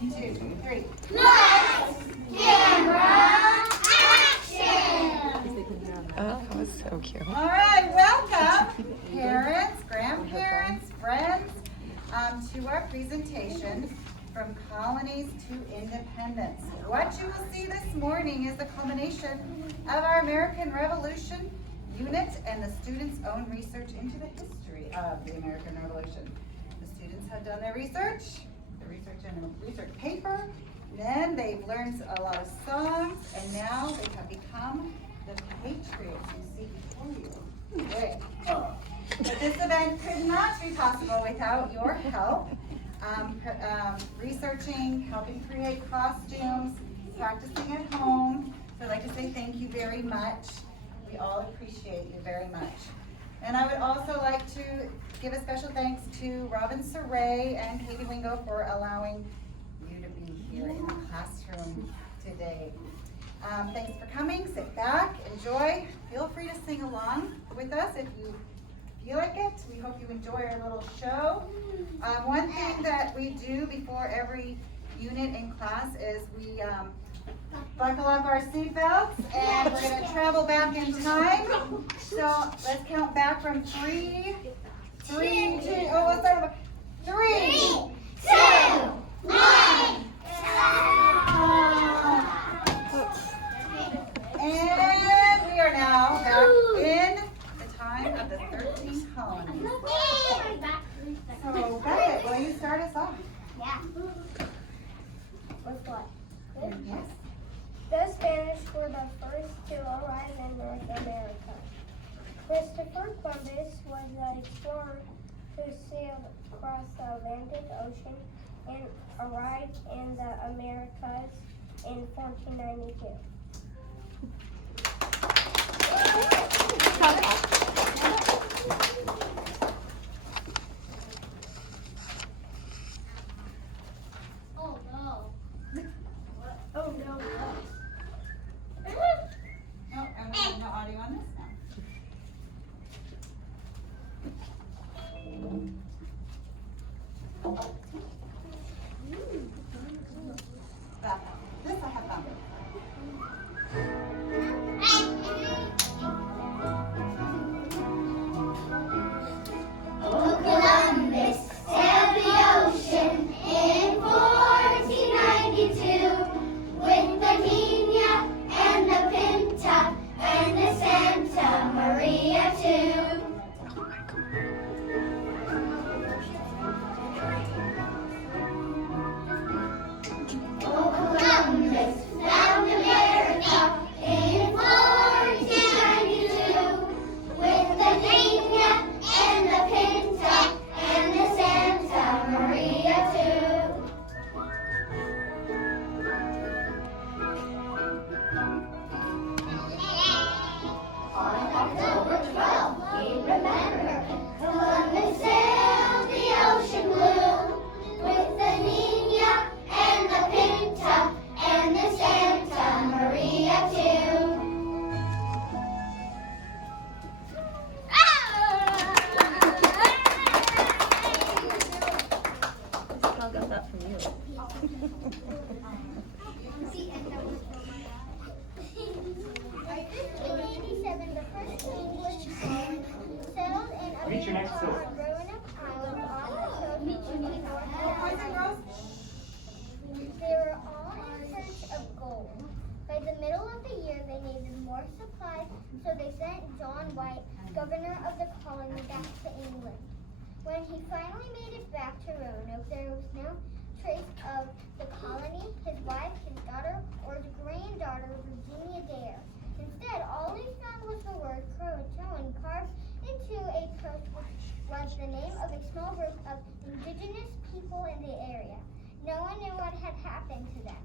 2, 3. Lights, camera, action! Oh, that was so cute. All right, welcome, parents, grandparents, friends, to our presentation from Colonies to Independence. What you will see this morning is the culmination of our American Revolution unit and the students' own research into the history of the American Revolution. The students have done their research, the research in a research paper, then they've learned a lot of songs, and now they have become the patriots you see before you today. But this event could not be possible without your help. Researching, helping create costumes, practicing at home. So I'd like to say thank you very much. We all appreciate you very much. And I would also like to give a special thanks to Robin Saray and Katie Wingo for allowing you to be here in the classroom today. Thanks for coming. Sit back, enjoy. Feel free to sing along with us if you feel like it. We hope you enjoy our little show. One thing that we do before every unit in class is we buckle up our seatbelts and we're going to travel back in time. So let's count back from 3, 2, oh, let's start over. 3, 2, 1. And we are now back in the time of the 13 colonies. So, Beckett, will you start us off? Yeah. With what? Yes. The Spanish were the first to arrive in North America. Christopher Columbus was the explorer who sailed across the Atlantic Ocean and arrived in the Americas in 1492. Oh no. Oh no. Oh, and we have no audio on this now. This I have found. Columbus sailed the ocean in 1492 with the Nina and the Pinta and the Santa Maria too. Oh, Columbus found America in 1492 with the Nina and the Pinta and the Santa Maria too. On October 12th, we remember Columbus sailed the ocean blue with the Nina and the Pinta and the Santa Maria too. How got that from you? The first English settled in Reach your next America on Roanoke Island off the coast of North Boys and Carolina. girls? They were all in search of gold. By the middle of the year, they needed more supplies, so they sent John White, governor of the colony, back to England. When he finally made it back to Roanoke, there was no trace of the colony, his wife, his daughter, or his granddaughter, Virginia Dare. Instead, all he found was the word Croatoan carved into a post, which was the name of a small group of indigenous people in the area. No one knew what had happened to them.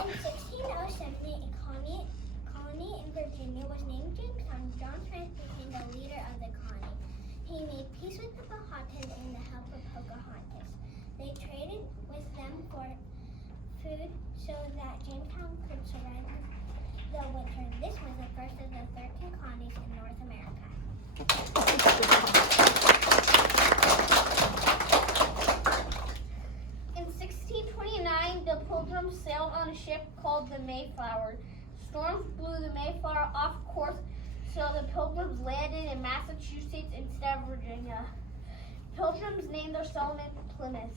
In 1607, a colony in Virginia was named Jamestown. John Smith became the leader of the colony. He made peace with the Powhatan and the help of Pocahontas. They traded with them for food so that Jamestown could survive the winter. This was the first of the 13 colonies in North America. called the Mayflower. Storms blew the Mayflower off course, so the Pilgrims landed in Massachusetts instead of Virginia. Pilgrims named their settlement Plymouth.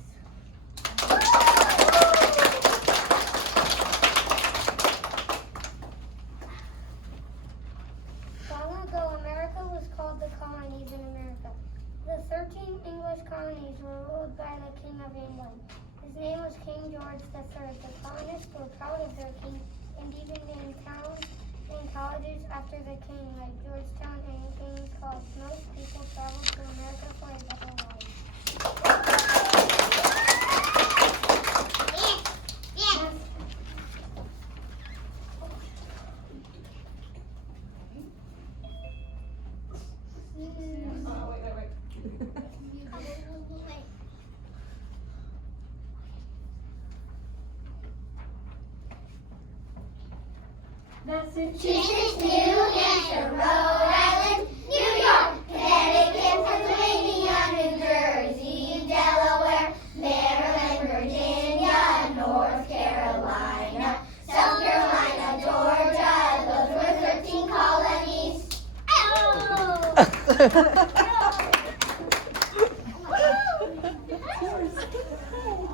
Long ago, America was called the Colonies in America. The 13 English colonies were ruled by the King of England. His name was King George III. The colonists were proud of their king and even named towns and colleges after the king, like Georgetown and King's College. Most people traveled to America for a better life. Massachusetts, New Hampshire, Rhode Island, New York, Connecticut, Pennsylvania, New Jersey, Delaware, Maryland, Virginia, North Carolina, South Carolina, Georgia. Those were 13 colonies.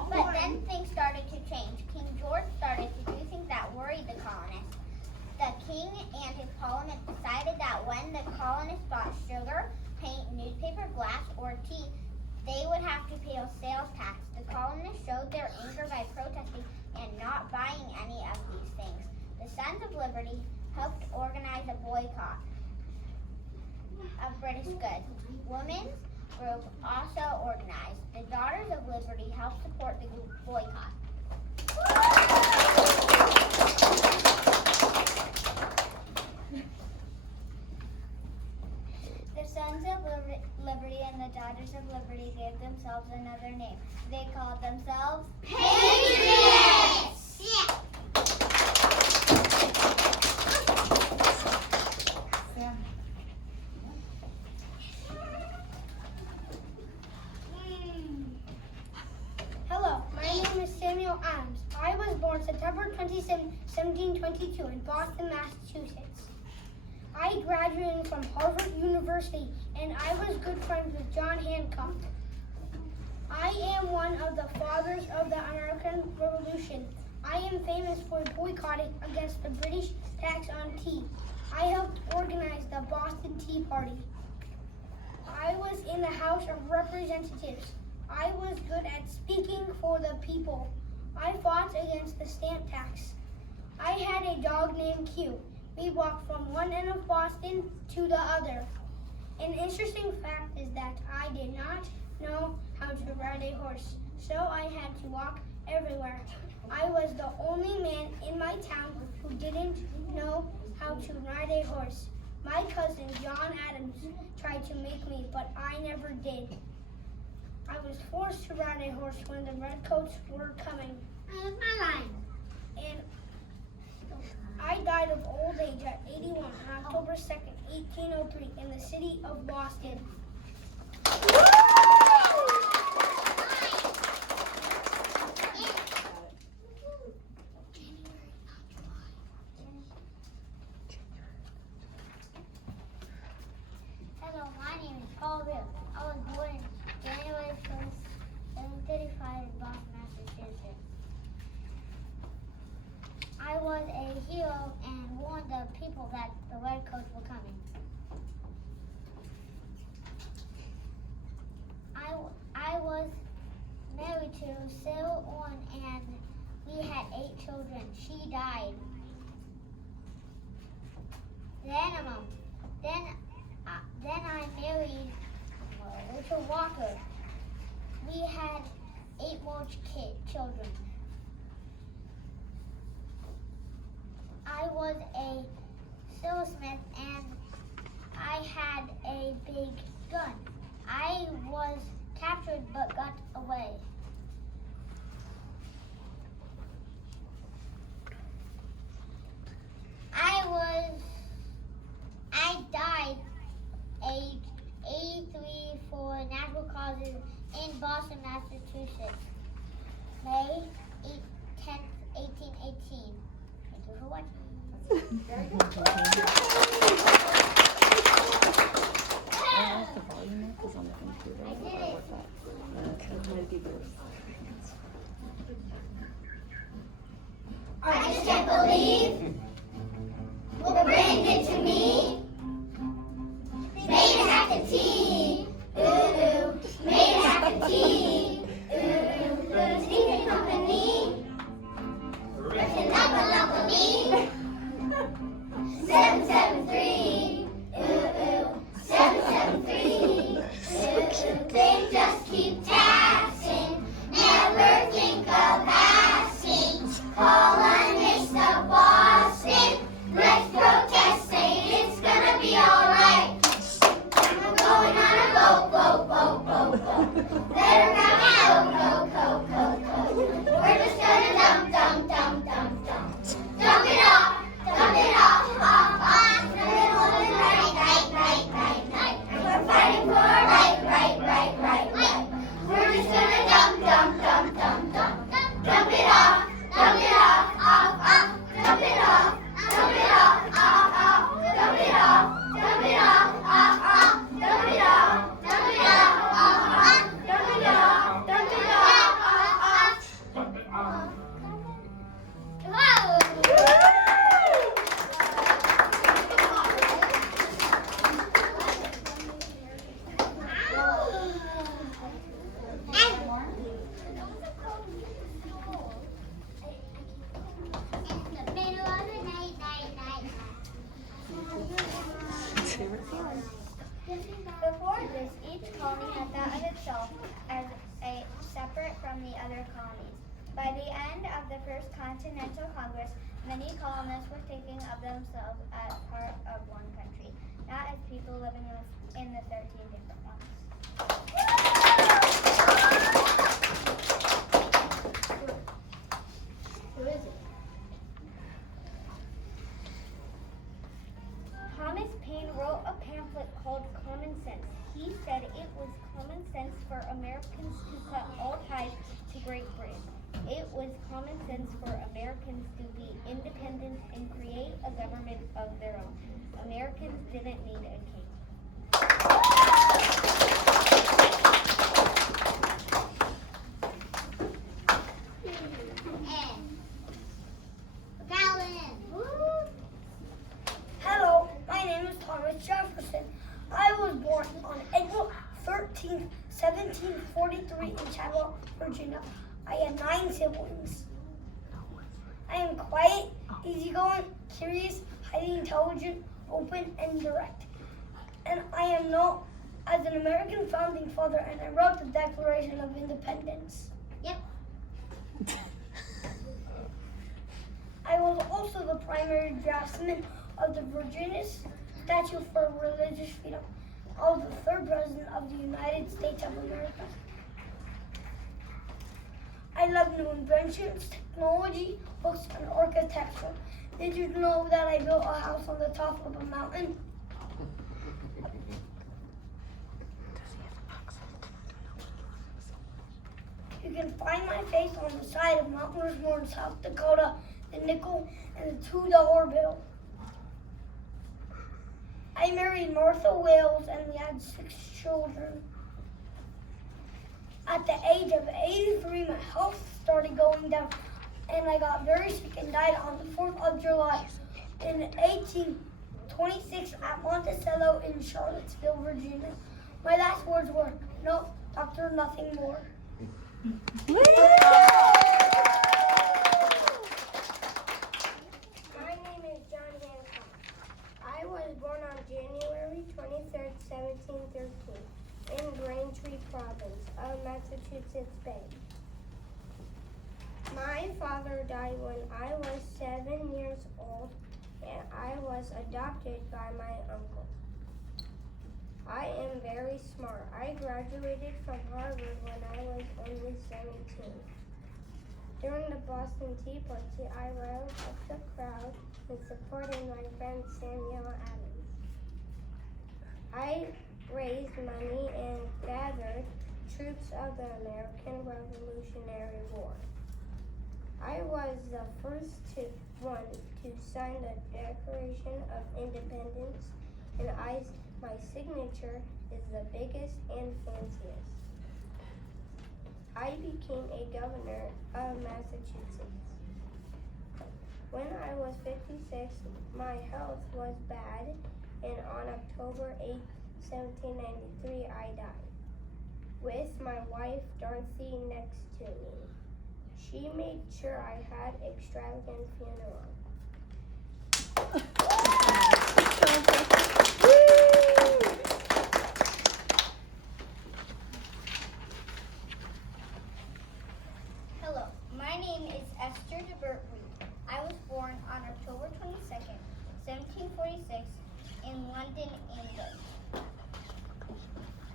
But then things started to change. King George started to do things that worried the colonists. The king and his parliament decided that when the colonists bought sugar, paint, newspaper, glass, or tea, they would have to pay a sales tax. The colonists showed their anger by protesting and not buying any of these things. The Sons of Liberty helped organize a boycott of British goods. Women's group also organized. The Daughters of Liberty helped support the boycott. The Sons of Liberty and the Daughters of Liberty gave themselves another name. They called themselves Patriots! Sam. Hello, my name is Samuel Adams. I was born September 27, 1722 in Boston, Massachusetts. I graduated from Harvard University and I was good friends with John Hancock. I am one of the fathers of the American Revolution. I am famous for boycotting against the British tax on tea. I helped organize the Boston Tea Party. I was in the House of Representatives. I was good at speaking for the people. I fought against the stamp tax. I had a dog named Q. We walked from one end of Boston to the other. An interesting fact is that I did not know how to ride a horse, so I had to walk everywhere. I was the only man in my town who didn't know how to ride a horse. My cousin John Adams tried to make me, but I never did. I was forced to ride a horse when the redcoats were coming. And I died of old age at 81 on October 2nd, 1803 in the city of Boston. Hello, my name is Paul Bill. I was born January 1st, 1735 in Boston, Massachusetts. I was a hero and warned the people that the redcoats were coming. I was married to Sarah Orne and we had 8 children. She died. Then I married Richard Walker. We had 8 more children. I was a silversmith and I had a big gun. I was captured but got away. I died age 83 for natural causes in Boston, Massachusetts, May 10th, 1818. you for watching. Very good. The volume up is on the computer. I did it. What's that? Might be yours. I just can't believe what brings it to me. Made it half the tea. Ooh, ooh. Made it half the tea. Ooh, ooh. The Tinker Company. Listen up and love with me. 773. Ooh, ooh. 773. Ooh, ooh. They just keep taxing. Never think of asking. Colonies of Boston. Let's protest, say it's gonna be alright. I'm going on a boat. Let her grab my coat. We're just gonna dump. Dump it off, off. We're holding right. We're fighting for right. We're just gonna dump. Dump it off, off. Dump it off, off. Dump it off, off. Dump it off, off. Dump it off, off. Before this, each colony had thought of itself as separate from the other colonies. By the end of the First Continental Congress, many colonists were thinking of themselves as part of one country, not as people living in the 13 different ones. Who is it? Thomas Paine wrote a pamphlet called Common Sense. He said it was common sense for Americans to cut all ties to Great Britain. It was common sense for Americans to be independent and create a government of their own. Americans didn't need a king. Hello, my name is Thomas Jefferson. I was born on April 13th, 1743 in Chattanooga, Virginia. I had 9 siblings. I am quiet, easygoing, curious, highly intelligent, open, and direct. And I am known as an American founding father, and I wrote the Declaration of Independence. Yep. I was also the primary draftsman of the Virginia Statute for Religious Freedom. I was the 3rd President of the United States of America. I love new inventions, technology, books, and architecture. Did you know that I built a house on the top of a mountain? You can find my face on the side of Mount Rushmore in South Dakota, the nickel, and the $2 bill. I married Martha Wales and we had 6 children. At the age of 83, my health started going down and I got very sick and died on the 4th of July in 1826 at Monticello in Charlottesville, Virginia. My last words were, "No, doctor, nothing more." My name is John Hancock. I was born on January 23rd, 1713 in Braintree Province of Massachusetts Bay. My father died when I was 7 years old and I was adopted by my uncle. I am very smart. I graduated from Harvard when I was only 17. During the Boston Tea Party, I rose up the crowd and supported my friend Samuel Adams. I raised money and gathered troops of the American Revolutionary War. I was the first one to sign the Declaration of Independence, and my signature is the biggest and fanciest. I became a governor of Massachusetts. When I was 56, my health was bad, and on October 8, 1793, I died, with my wife Dorothy next to me. She made sure I had an extravagant funeral. Hello, my name is Esther DeBert Reed. I was born on October 22nd, 1746 in London, England.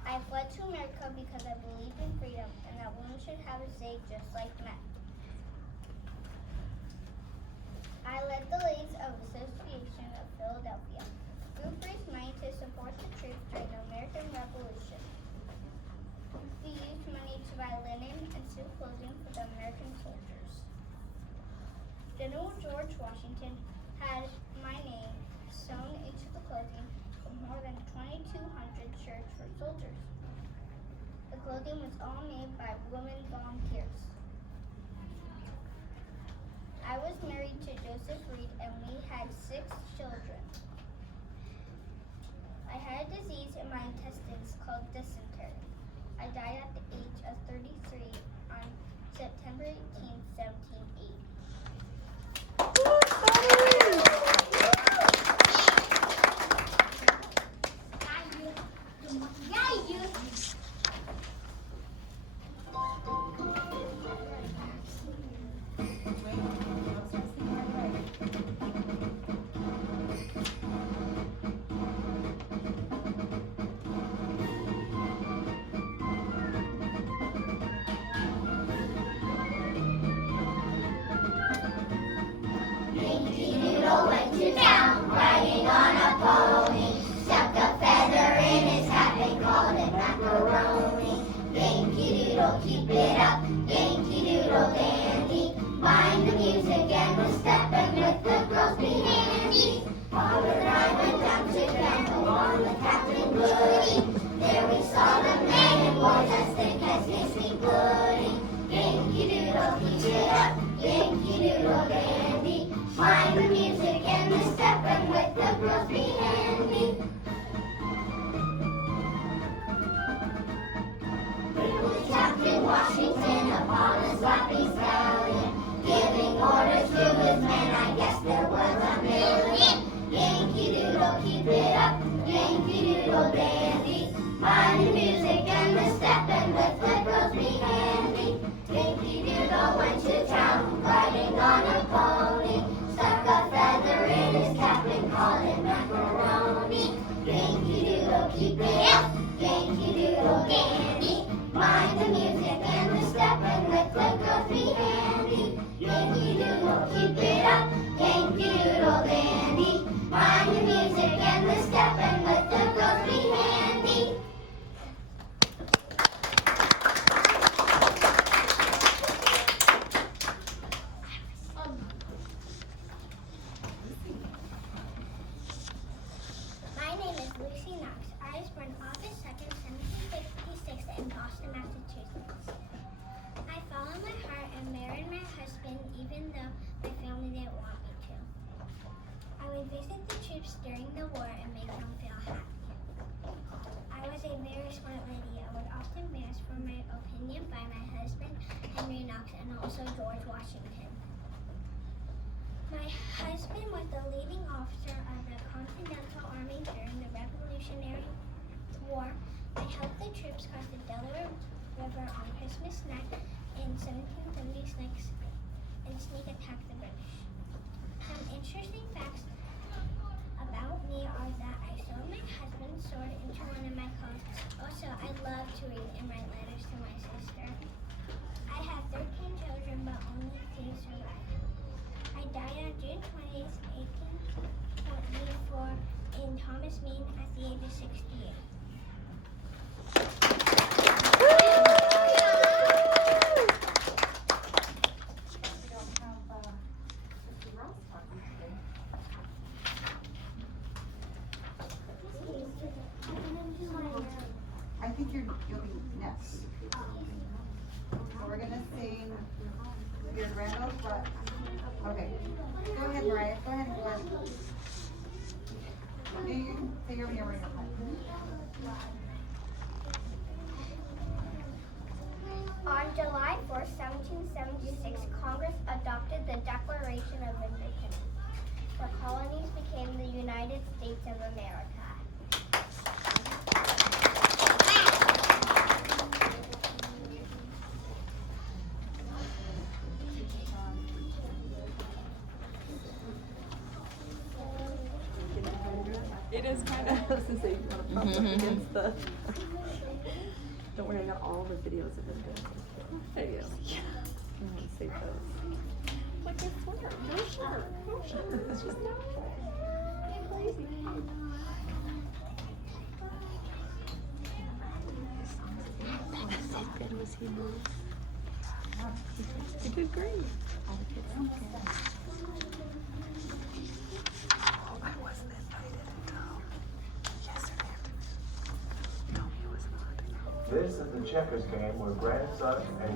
I fled to America because I believed in freedom and that women should have a say just like men. I led the Ladies of Association of Philadelphia. The group raised money to support the troops during the American Revolution. We used money to buy linen and silk clothing for the American soldiers. General George Washington had my name sewn into the clothing of more than 2,200 shirts for soldiers. The clothing was all made by women volunteers. I was married to Joseph Reed and we had 6 children. I had a disease in my intestines called dysentery. I died at the age of 33 on September 18, 1780. Yankee Doodle went to town, riding on a pony. Stuck a feather in his hat, they called it macaroni. Yankee Doodle, keep it up, Yankee Doodle dandy. Mind the music and the step, and with the girls be handy. Father and I went down to Granville on the Captain Goody. There we saw the men and boys as thick as Casey pudding. Yankee Doodle, keep it up, Yankee Doodle dandy. Mind the music and the step, and with the girls be handy. Was Captain Washington upon a sloppy stallion, giving orders to his men, I guess there was a million. Yankee Doodle, keep it up, Yankee Doodle dandy. Mind the music and the step, and with the girls be handy. Yankee Doodle went to town, riding on a pony. Stuck a feather in his cap and called it macaroni. Yankee Doodle, keep it up, Yankee Doodle dandy. Mind the music and the step, and let the girls be handy. Yankee Doodle, keep it up, Yankee Doodle dandy. Mind the music and the step, and let the girls be handy. My name is Lucy Knox. I was born August 2nd, 1756 in Boston, Massachusetts. I followed my heart and married my husband even though my family didn't want me to. I would visit the troops during the war and make them feel happy. I was a very smart lady. I would often be asked for my opinion by my husband, Henry Knox, and also George Washington. My husband was the leading officer of the Continental Army during the Revolutionary War. I helped the troops cross the Delaware River on Christmas night in 1776 and sneak attack the British. Some interesting facts about me are that I sewed my husband's sword into one of my clothes. Also, I love to read and write letters to my sister. I have 13 children, but only 2 survived. I died on June 20th, 1824 in Thomas, Maine at the age of 68. We don't think you'll be next. So we're gonna sing your grand old flag. Okay, go ahead, Mariah, go ahead and go ahead. You can say your name. On July 4th, 1776, Congress adopted the Declaration of Independence. The colonies became the United States of America. It is kind of, I was gonna say, you want to prop up against the. Don't worry, I got all the videos of it. There you go. I'm gonna save those. Like I swear, no shirt, no shirt. It's just natural. Crazy. How good was he? He did great. All the kids. I wasn't invited until yesterday afternoon. Told me it was not. This is the checkers game where grandson and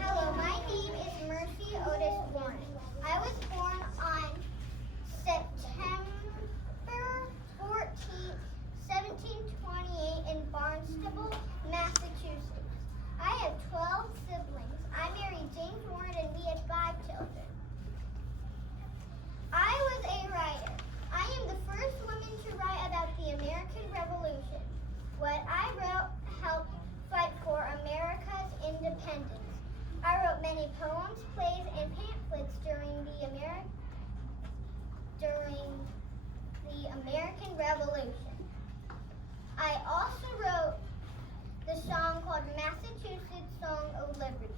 Hello, my name is Mercy Otis Warren. I was born on September 14th, 1728 in Barnstable, Massachusetts. I have 12 siblings. I married James Warren and we had 5 children. I was a writer. I am the first woman to write about the American Revolution. What I wrote helped fight for America's independence. I wrote many poems, plays, and pamphlets during the American Revolution. I also wrote the song called Massachusetts Song of Liberty.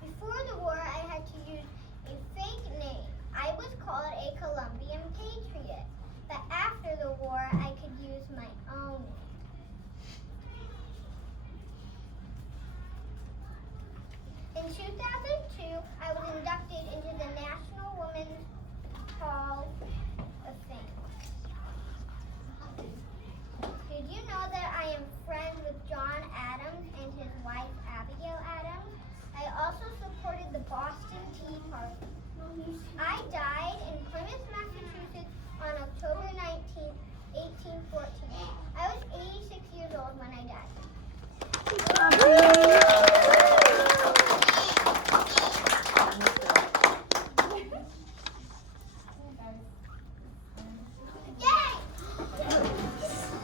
Before the war, I had to use a fake name. I was called a Colombian patriot, but after the war, I could use my own name. In 2002, I was inducted into the National Women's Hall of Fame. Did you know that I am friends with John Adams and his wife Abigail Adams? I also supported the Boston Tea Party. I died in Plymouth, Massachusetts on October 19th, 1814. I was 86 years old when I died.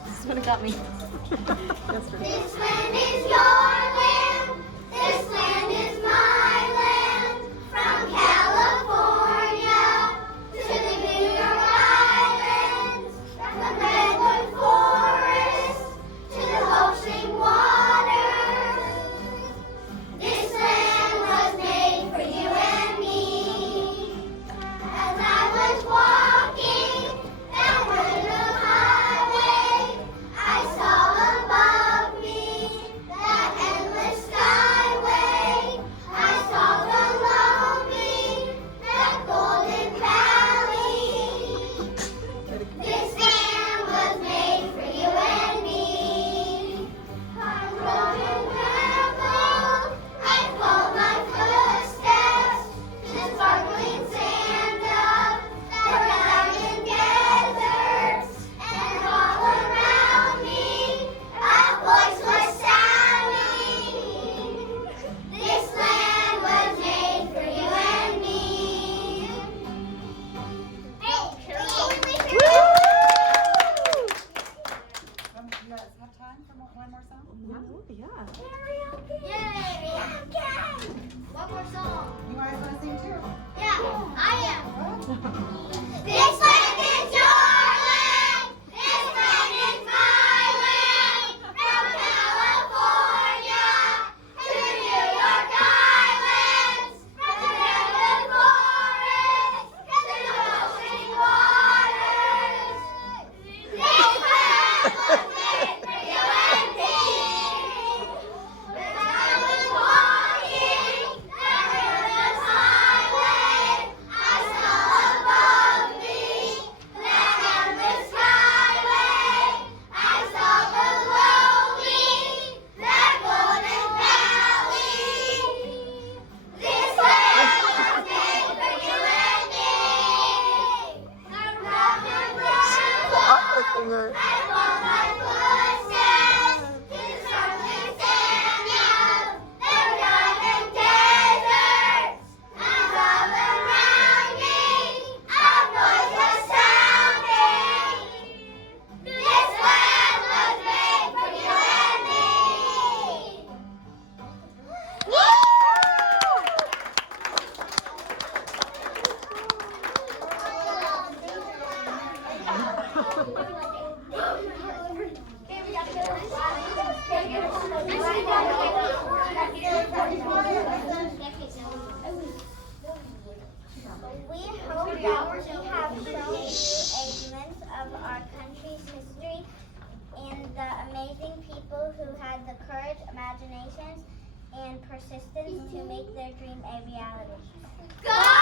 This one got me. This land is your land. This land is your land. This land is my land. From California to New York Islands. From the redwood forest to the ocean waters. This land was made for you and me. When I was walking down River's highway, I saw above me that endless skyway. I saw below me that golden valley. This land was made for you and me. I'm rocking Singer. I follow my footsteps to the sunlit canyons and diamond deserts. And all around me, a voice was sounding. This land was made for you and me. We hope that we have shown you a glimpse of our country's history and the amazing people who had the courage, imaginations, and persistence to make their dream a reality. Go!